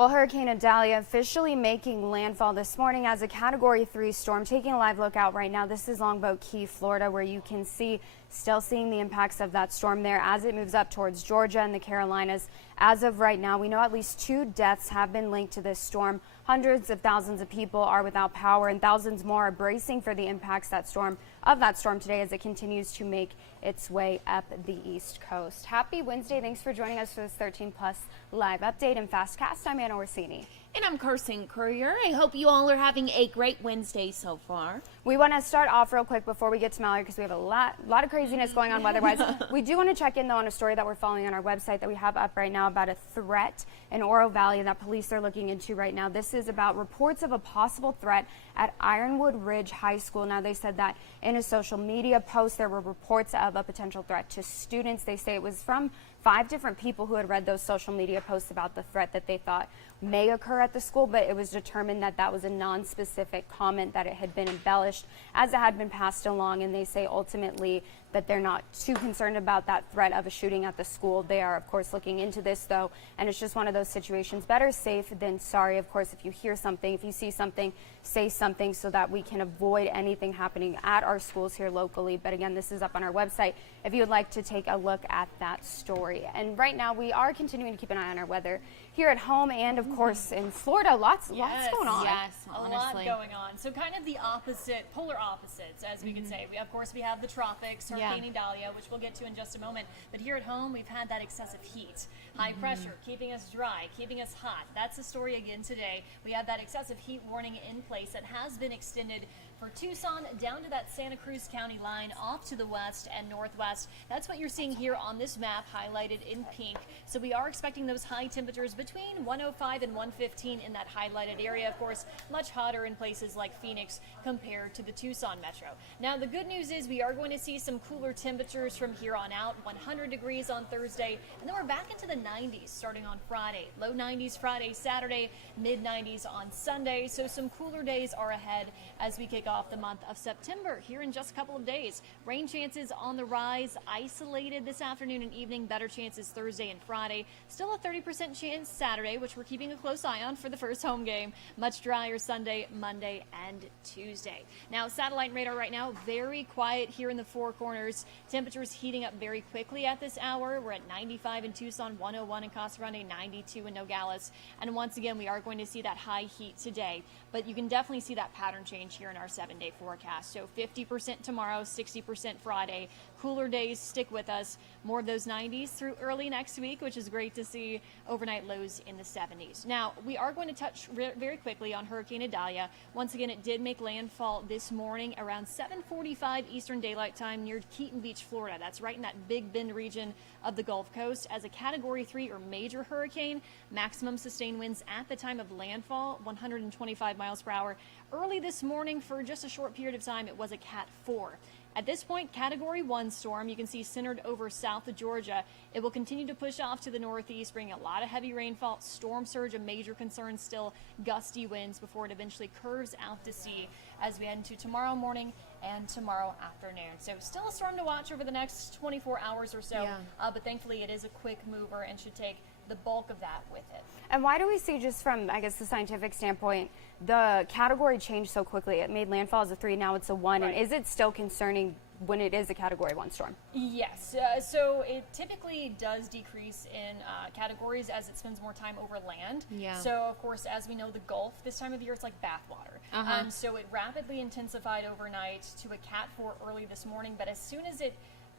Well, Hurricane Idalia officially making landfall this morning as a Category 3 storm. Taking a live look out right now, this is Longboat Key, Florida, where you can see still seeing the impacts of that storm there as it moves up towards Georgia and the Carolinas. As of right now, we know at least 2 deaths have been linked to this storm. Hundreds of thousands of people are without power, and thousands more are bracing for the impacts of that storm today as it continues to make its way up the East Coast. Happy Wednesday. Thanks for joining us for this 13 Plus live update and FastCast. I'm Anna Orsini. And I'm Kirsten Courier. I hope you all are having a great Wednesday so far. We want to start off real quick before we get to Mallory because we have a lot of craziness going on weather-wise. We do want to check in, though, on a story that we're following on our website that we have up right now about a threat in Oro Valley that police are looking into right now. This is about reports of a possible threat at Ironwood Ridge High School. Now, they said that in a social media post there were reports of a potential threat to students. They say it was from 5 different people who had read those social media posts about the threat that they thought may occur at the school, but it was determined that that was a non-specific comment, that it had been embellished as it had been passed along. And they say ultimately that they're not too concerned about that threat of a shooting at the school. They are, of course, looking into this, though, and it's just one of those situations. Better safe than sorry. Of course, if you hear something, if you see something, say something so that we can avoid anything happening at our schools here locally. But again, this is up on our website if you would like to take a look at that story. And right now, we are continuing to keep an eye on our weather here at home and, of course, in Florida. Lots going on. Yes, honestly. A lot going on. So kind of the opposite, polar opposites, as we could say. Of course, we have the tropics, Hurricane Idalia, which we'll get to in just a moment. But here at home, we've had that excessive heat. High pressure, keeping us dry, keeping us hot. That's the story again today. We have that excessive heat warning in place that has been extended for Tucson down to that Santa Cruz County line off to the west and northwest. That's what you're seeing here on this map highlighted in pink. So we are expecting those high temperatures between 105 and 115 in that highlighted area. Of course, much hotter in places like Phoenix compared to the Tucson metro. Now, the good news is we are going to see some cooler temperatures from here on out. 100 degrees on Thursday, and then we're back into the 90s starting on Friday. Low 90s Friday, Saturday, mid 90s on Sunday. So some cooler days are ahead as we kick off the month of September here in just a couple of days. Rain chances on the rise, isolated this afternoon and evening. Better chances Thursday and Friday. Still a 30% chance Saturday, which we're keeping a close eye on for the first home game. Much drier Sunday, Monday, and Tuesday. Now, satellite radar right now, very quiet here in the Four Corners. Temperatures heating up very quickly at this hour. We're at 95 in Tucson, 101 in Casa Grande, 92 in Nogales. And once again, we are going to see that high heat today. But you can definitely see that pattern change here in our 7-day forecast. So 50% tomorrow, 60% Friday. Cooler days stick with us. More of those 90s through early next week, which is great to see. Overnight lows in the 70s. Now, we are going to touch very quickly on Hurricane Idalia. Once again, it did make landfall this morning around 7:45 Eastern Daylight Time near Keaton Beach, Florida. That's right in that Big Bend region of the Gulf Coast as a Category 3 or major hurricane. Maximum sustained winds at the time of landfall, 125 miles per hour. Early this morning, for just a short period of time, it was a Cat 4. At this point, Category 1 storm, you can see centered over south of Georgia. It will continue to push off to the northeast, bringing a lot of heavy rainfall, storm surge, a major concern still, gusty winds before it eventually curves out to sea as we head into tomorrow morning and tomorrow afternoon. So still a storm to watch over the next 24 hours or so, but thankfully it is a quick mover and should take the bulk of that with it. And why do we see, just from, I guess, the scientific standpoint, the category changed so quickly? It made landfall as a 3, now it's a 1. Right. And is it still concerning when it is a Category 1 storm? Yes. So it typically does decrease in categories as it spends more time over land. Yeah. So, of course, as we know, the Gulf, this time of year, it's like bathwater. So it rapidly intensified overnight to a Cat 4 early this morning. But as soon as it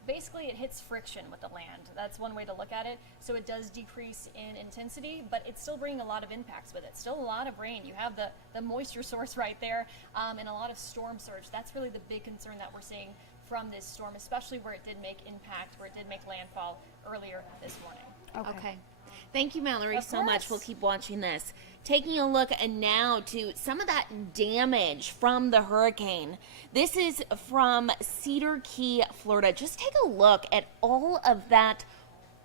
hits friction with the land. That's one way to look at it. So it does decrease in intensity, but it's still bringing a lot of impacts with it. Still a lot of rain. You have the moisture source right there, and a lot of storm surge. That's really the big concern that we're seeing from this storm, especially where it did make impact, where it did make landfall earlier this morning. Okay. Thank you, Mallory, so much. We'll keep watching this. Taking a look and now to some of that damage from the hurricane. This is from Cedar Key, Florida. Just take a look at all of that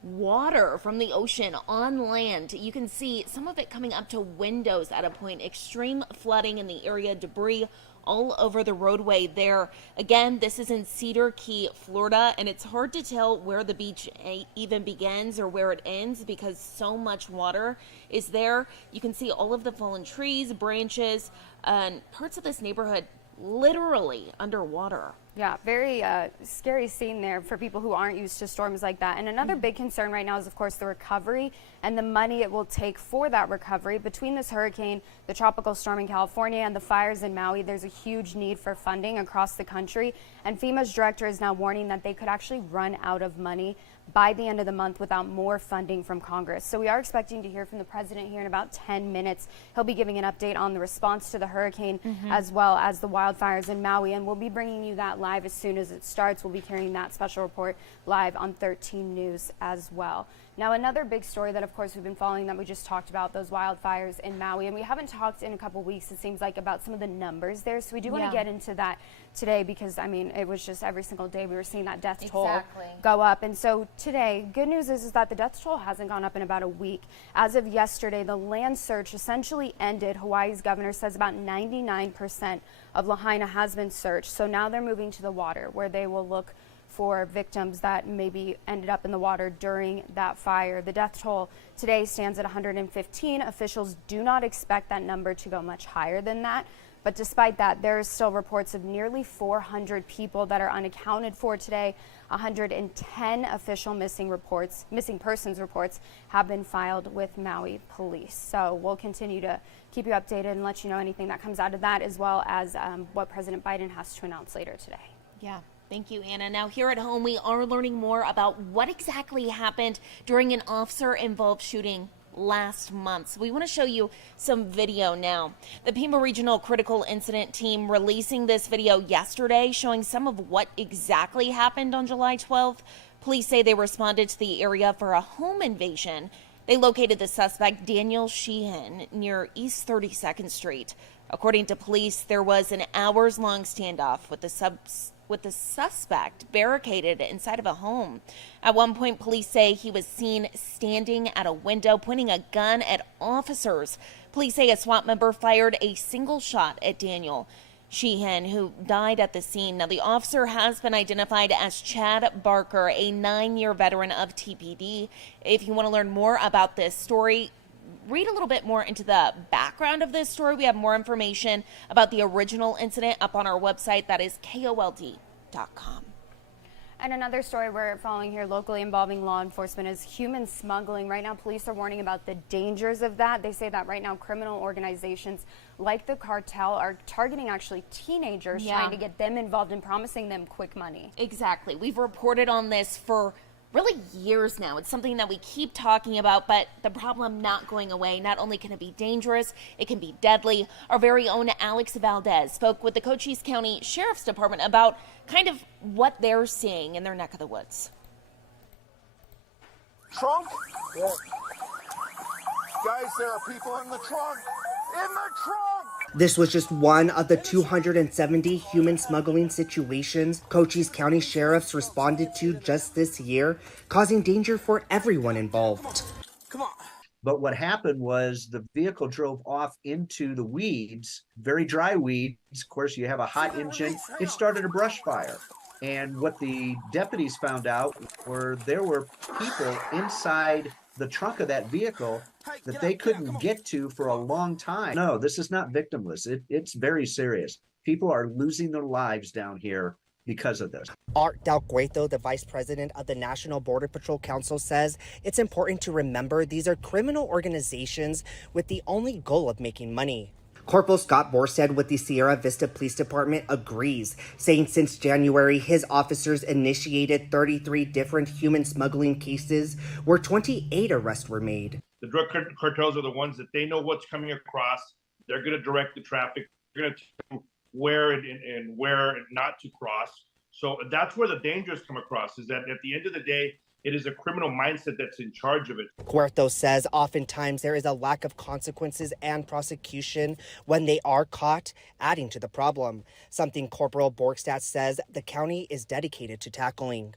water from the ocean on land. You can see some of it coming up to windows at a point. Extreme flooding in the area, debris all over the roadway there. Again, this is in Cedar Key, Florida, and it's hard to tell where the beach even begins or where it ends because so much water is there. You can see all of the fallen trees, branches, and parts of this neighborhood literally underwater. Yeah, very scary scene there for people who aren't used to storms like that. And another big concern right now is, of course, the recovery and the money it will take for that recovery. Between this hurricane, the tropical storm in California, and the fires in Maui, there's a huge need for funding across the country. And FEMA's director is now warning that they could actually run out of money by the end of the month without more funding from Congress. So we are expecting to hear from the president here in about 10 minutes. He'll be giving an update on the response to the hurricane as well as the wildfires in Maui, and we'll be bringing you that live as soon as it starts. We'll be carrying that special report live on 13 News as well. Now, another big story that, of course, we've been following that we just talked about, those wildfires in Maui, and we haven't talked in a couple weeks, it seems like, about some of the numbers there. So we do want to get into that today because, I mean, it was just every single day we were seeing that death toll go up. And so today, good news is that the death toll hasn't gone up in about a week. As of yesterday, the land search essentially ended. Hawaii's governor says about 99% of Lahaina has been searched. So now they're moving to the water where they will look for victims that maybe ended up in the water during that fire. The death toll today stands at 115. Officials do not expect that number to go much higher than that. But despite that, there are still reports of nearly 400 people that are unaccounted for today. 110 official missing persons reports have been filed with Maui police. So we'll continue to keep you updated and let you know anything that comes out of that, as well as what President Biden has to announce later today. Yeah. Thank you, Anna. Now, here at home, we are learning more about what exactly happened during an officer-involved shooting last month. So we want to show you some video now. The Pima Regional Critical Incident Team releasing this video yesterday showing some of what exactly happened on July 12th. Police say they responded to the area for a home invasion. They located the suspect, Daniel Sheehan, near East 32nd Street. According to police, there was an hours-long standoff with the suspect barricaded inside of a home. At one point, police say he was seen standing at a window pointing a gun at officers. Police say a SWAT member fired a single shot at Daniel Sheehan, who died at the scene. Now, the officer has been identified as Chad Barker, a 9-year veteran of TPD. If you want to learn more about this story, read a little bit more into the background of this story. We have more information about the original incident up on our website. That is KOLD.com. And another story we're following here locally involving law enforcement is human smuggling. Right now, police are warning about the dangers of that. They say that right now, criminal organizations like the cartel are targeting actually teenagers, trying to get them involved and promising them quick money. Exactly. We've reported on this for really years now. It's something that we keep talking about, but the problem not going away. Not only can it be dangerous, it can be deadly. Our very own Alex Valdez spoke with the Cochise County Sheriff's Department about kind of what they're seeing in their neck of the woods. Trunk? Yeah. Guys, there are people in the trunk. In the trunk! This was just one of the 270 human smuggling situations Cochise County sheriffs responded to just this year, causing danger for everyone involved. Come on. But what happened was the vehicle drove off into the weeds, very dry weeds. Of course, you have a hot engine. It started a brush fire. And what the deputies found out were there were people inside the trunk of that vehicle that they couldn't get to for a long time. No, this is not victimless. It's very serious. People are losing their lives down here because of this. Art Del Cueto, the vice president of the National Border Patrol Council, says it's important to remember these are criminal organizations with the only goal of making money. Corporal Scott Borstead with the Sierra Vista Police Department agrees, saying since January, his officers initiated 33 different human smuggling cases where 28 arrests were made. The drug cartels are the ones that they know what's coming across. They're going to direct the traffic. They're going to tell where and where not to cross. So that's where the dangers come across, is that at the end of the day, it is a criminal mindset that's in charge of it. Cuerto says oftentimes there is a lack of consequences and prosecution when they are caught, adding to the problem, something Corporal Borgstad says the county is dedicated to tackling.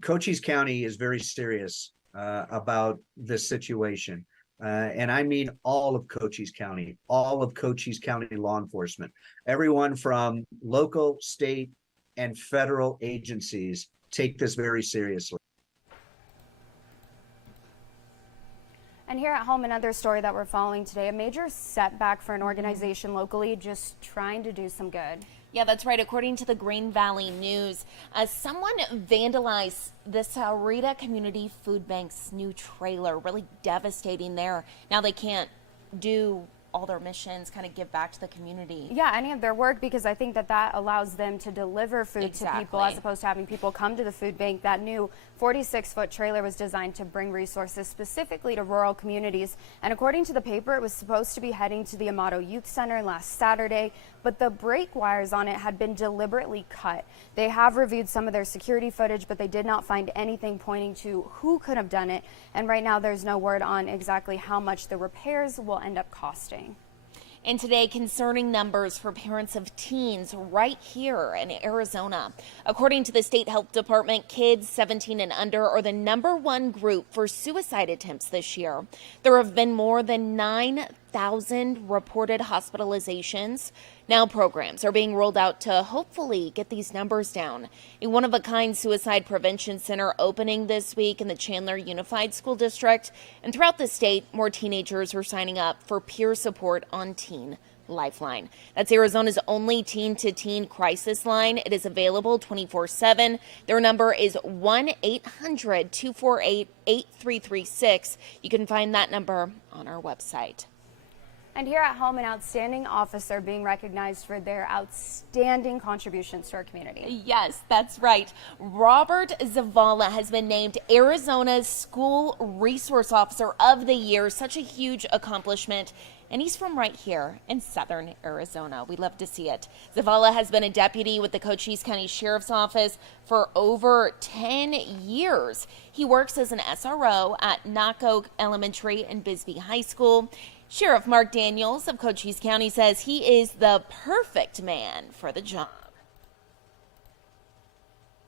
Cochise County is very serious about this situation. and I mean all of Cochise County, all of Cochise County law enforcement, everyone from local, state, and federal agencies take this very seriously. And here at home, another story that we're following today, a major setback for an organization locally just trying to do some good. Yeah, that's right. According to the Green Valley News, someone vandalized the Saurita Community Food Bank's new trailer, really devastating there. Now they can't do all their missions, kind of give back to the community. Yeah, any of their work, because I think that allows them to deliver food to people as opposed to having people come to the food bank. That new 46-foot trailer was designed to bring resources specifically to rural communities. And according to the paper, it was supposed to be heading to the Amato Youth Center last Saturday, but the brake wires on it had been deliberately cut. They have reviewed some of their security footage, but they did not find anything pointing to who could have done it. And right now there's no word on exactly how much the repairs will end up costing. And today, concerning numbers for parents of teens right here in Arizona. According to the state health department, kids 17 and under are the #1 group for suicide attempts this year. There have been more than 9,000 reported hospitalizations. Now programs are being rolled out to hopefully get these numbers down. A one-of-a-kind suicide prevention center opening this week in the Chandler Unified School District. And throughout the state, more teenagers are signing up for peer support on Teen Lifeline. That's Arizona's only teen-to-teen crisis line. It is available 24/7. Their number is 1-800-248-8336. You can find that number on our website. And here at home, an outstanding officer being recognized for their outstanding contributions to our community. Yes, that's right. Robert Zavala has been named Arizona's School Resource Officer of the Year. Such a huge accomplishment. And he's from right here in southern Arizona. We love to see it. Zavala has been a deputy with the Cochise County Sheriff's Office for over 10 years. He works as an SRO at Knock Oak Elementary and Bisbee High School. Sheriff Mark Daniels of Cochise County says he is the perfect man for the job.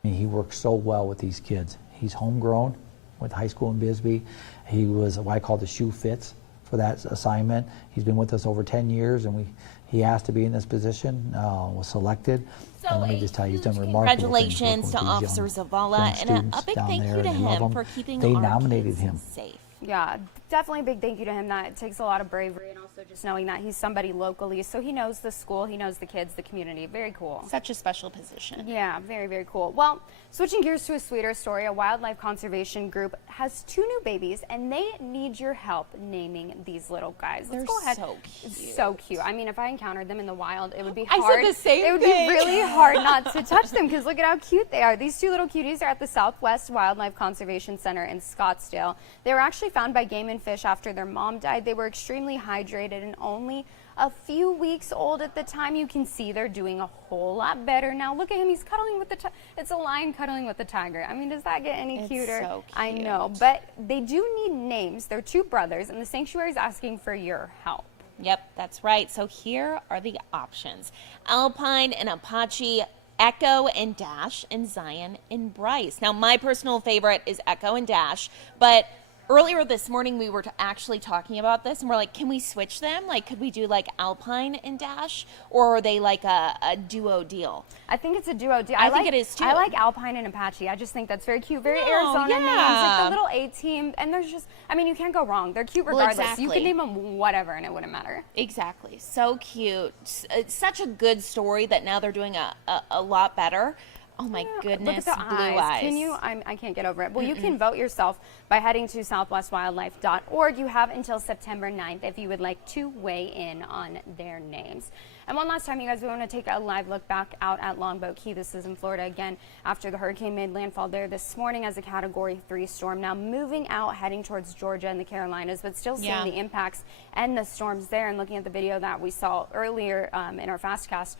He works so well with these kids. He's homegrown with high school in Bisbee. He was what I call the shoe fits for that assignment. He's been with us over 10 years, and he asked to be in this position, was selected. So and let me just tell you, he's done remarkable things. Congratulations to Officer Zavala, and a big thank you to him for keeping our nominated kids him safe. Yeah, definitely a big thank you to him. That it takes a lot of bravery, and also just knowing that he's somebody locally, so he knows the school, he knows the kids, the community. Very cool. Such a special position. Yeah, very, very cool. Well, switching gears to a sweeter story, a wildlife conservation group has 2 new babies, and they need your help naming these little guys. Let's go ahead. So cute. So cute. I mean, if I encountered them in the wild, it would be I hard. said the same It would thing. be really hard not to touch them, because look at how cute they are. These 2 little cuties are at the Southwest Wildlife Conservation Center in Scottsdale. They were actually found by Game and Fish after their mom died. They were extremely hydrated and only a few weeks old at the time. You can see they're doing a whole lot better now. Look at him, he's cuddling with the it's a lion cuddling with a tiger. I mean, does that get any cuter? So cute. I know, but they do need names. They're 2 brothers, and the sanctuary is asking for your help. Yep, that's right. So here are the options: Alpine and Apache, Echo and Dash, and Zion and Bryce. Now, my personal favorite is Echo and Dash, but earlier this morning we were actually talking about this, and we're like, can we switch them? Like, could we do like Alpine and Dash, or are they like a duo deal? I think it's a duo deal. I think it is too. I like Alpine and Apache. I just think that's very cute, very Oh, Arizona names, like yeah. the little A team. And there's just, I mean, you can't go wrong. They're cute Well, regardless. You exactly. can name them whatever, and it wouldn't matter. Exactly. So cute. It's such a good story that now they're doing a lot better. Oh my goodness, Look at the blue eyes. Can you? I can't get over it. Well, you can vote yourself by heading to southwestwildlife.org. You have until September 9th if you would like to weigh in on their names. And one last time, you guys, we want to take a live look back out at Longboat Key. This is in Florida again after the hurricane made landfall there this morning as a Category 3 storm. Now moving out, heading towards Georgia and the Carolinas, but still seeing the impacts and the storms there. And looking at the video that we saw earlier in our FastCast,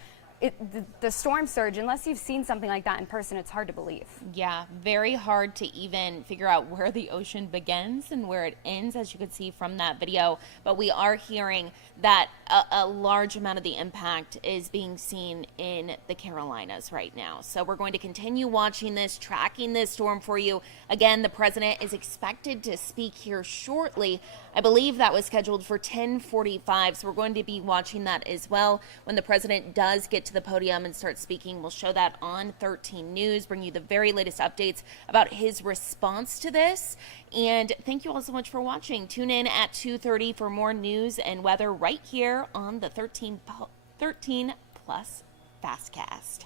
the storm surge, unless you've seen something like that in person, it's hard to believe. Yeah, very hard to even figure out where the ocean begins and where it ends, as you could see from that video. But we are hearing that a large amount of the impact is being seen in the Carolinas right now. So we're going to continue watching this, tracking this storm for you. Again, the president is expected to speak here shortly. I believe that was scheduled for 10:45, so we're going to be watching that as well. When the president does get to the podium and start speaking, we'll show that on 13 News, bring you the very latest updates about his response to this. And thank you all so much for watching. Tune in at 2:30 for more news and weather right here on the 13 Plus FastCast.